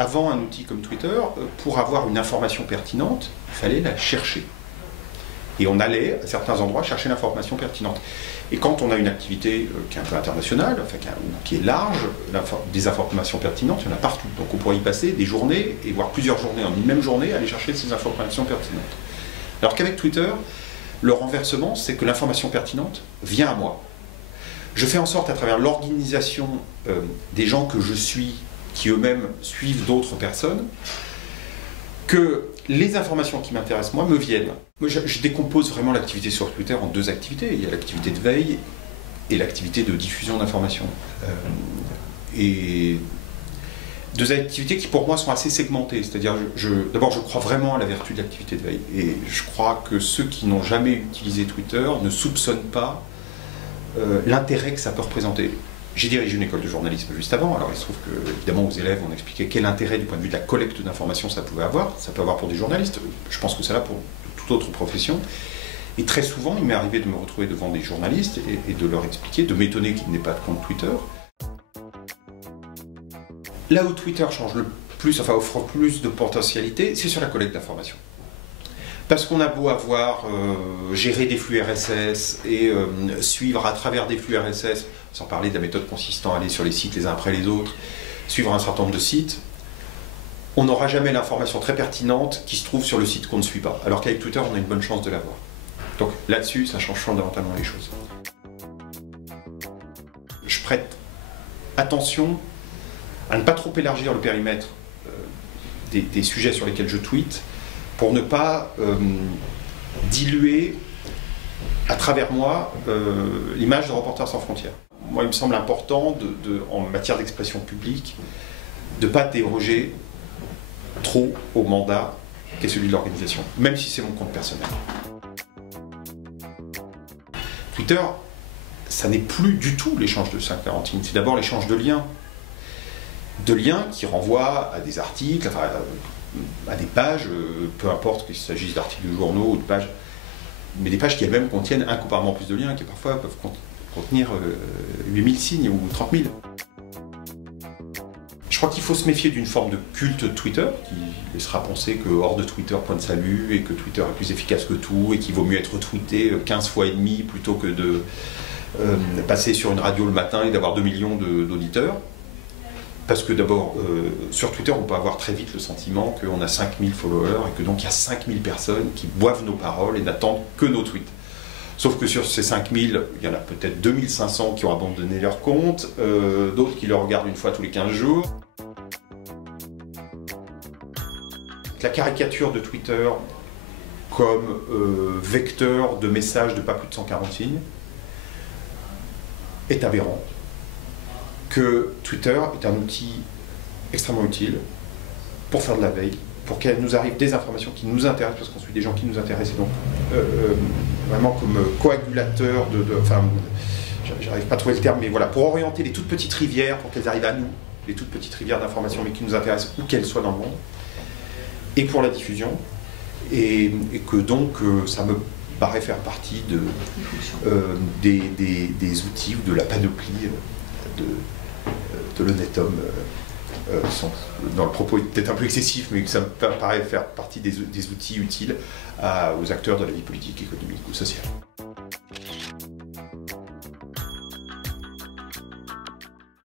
avant un outil comme Twitter, pour avoir une information pertinente, il fallait la chercher. Et on allait à certains endroits chercher l'information pertinente. Et quand on a une activité qui est un peu internationale, enfin, qui est large, des informations pertinentes, il y en a partout. Donc on pourrait y passer des journées, et voire plusieurs journées en une même journée, à aller chercher ces informations pertinentes. Alors qu'avec Twitter, le renversement, c'est que l'information pertinente vient à moi. Je fais en sorte, à travers l'organisation des gens que je suis, qui eux-mêmes suivent d'autres personnes, que les informations qui m'intéressent, moi, me viennent. Moi, je décompose vraiment l'activité sur Twitter en deux activités. Il y a l'activité de veille et l'activité de diffusion d'informations. Et deux activités qui, pour moi, sont assez segmentées. C'est-à-dire, d'abord, je crois vraiment à la vertu de l'activité de veille. Et je crois que ceux qui n'ont jamais utilisé Twitter ne soupçonnent pas l'intérêt que ça peut représenter. J'ai dirigé une école de journalisme juste avant, alors il se trouve que, évidemment, aux élèves, on expliquait quel intérêt du point de vue de la collecte d'informations ça pouvait avoir. Ça peut avoir pour des journalistes, je pense que c'est là pour toute autre profession. Et très souvent, il m'est arrivé de me retrouver devant des journalistes et de leur expliquer, de m'étonner qu'ils n'aient pas de compte Twitter. Là où Twitter change le plus, enfin offre plus de potentialité, c'est sur la collecte d'informations. Parce qu'on a beau avoir géré des flux RSS et suivre à travers des flux RSS, sans parler de la méthode consistant à aller sur les sites les uns après les autres, suivre un certain nombre de sites, on n'aura jamais l'information très pertinente qui se trouve sur le site qu'on ne suit pas. Alors qu'avec Twitter, on a une bonne chance de l'avoir. Donc là-dessus, ça change fondamentalement les choses. Je prête attention à ne pas trop élargir le périmètre des sujets sur lesquels je tweete, pour ne pas diluer à travers moi l'image de Reporters sans frontières. Moi, il me semble important, en matière d'expression publique, de ne pas déroger trop au mandat qui est celui de l'organisation, même si c'est mon compte personnel. Twitter, ça n'est plus du tout l'échange de 540 lignes, c'est d'abord l'échange de liens. De liens qui renvoient à des articles, enfin, à des pages, peu importe qu'il s'agisse d'articles de journaux ou de pages, mais des pages qui elles-mêmes contiennent incomparablement plus de liens, qui parfois peuvent contenir 8000 signes ou 30 000. Je crois qu'il faut se méfier d'une forme de culte Twitter, qui laissera penser que hors de Twitter, point de salut, et que Twitter est plus efficace que tout, et qu'il vaut mieux être tweeté 15 fois et demi plutôt que de passer sur une radio le matin et d'avoir 2 millions d'auditeurs. Parce que d'abord, sur Twitter, on peut avoir très vite le sentiment qu'on a 5000 followers et que donc il y a 5000 personnes qui boivent nos paroles et n'attendent que nos tweets. Sauf que sur ces 5000, il y en a peut-être 2500 qui ont abandonné leur compte, d'autres qui le regardent une fois tous les 15 jours. La caricature de Twitter comme vecteur de messages de pas plus de 140 signes est aberrant. Que Twitter est un outil extrêmement utile pour faire de la veille, pour qu'elle nous arrive des informations qui nous intéressent, parce qu'on suit des gens qui nous intéressent, et donc vraiment comme coagulateur enfin, j'arrive pas à trouver le terme, mais voilà, pour orienter les toutes petites rivières, pour qu'elles arrivent à nous, les toutes petites rivières d'informations, mais qui nous intéressent, où qu'elles soient dans le monde, et pour la diffusion, et que donc ça me paraît faire partie des outils ou de la panoplie de l'honnête homme, dans le propos est peut-être un peu excessif, mais que ça me paraît faire partie des outils utiles aux acteurs de la vie politique, économique ou sociale.